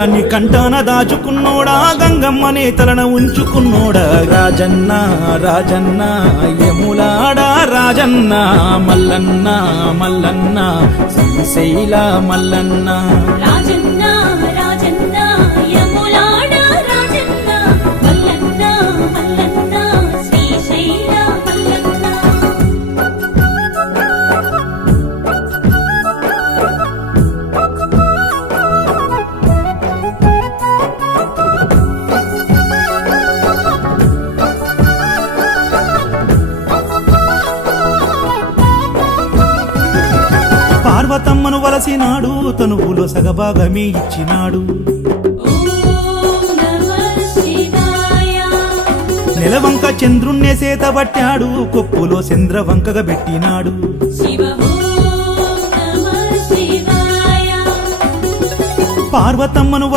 నీ కంటాన దాచుకున్నోడా గంగమ్మనే తలన ఉంచుకున్నోడా రాజన్న రాజన్న యములాడా రాజన్న మల్లన్న మల్లన్న శ్రీశైల మల్లన్న రాజన్న రాజన్న యములాడా రాజన్న మల్లన్న మల్లన్న శ్రీశైల మల్లన్న పార్వతమ్మను వలసినాడు తనువులో సగభాగమే ఇచ్చినాడు ఓం నమః శివాయ నెలవంక చంద్రుణ్ణే సేతబట్టాడు కొప్పులో చంద్రవంకగా పెట్టినాడు శివ ఓం నమః శివాయ పార్వతమ్మను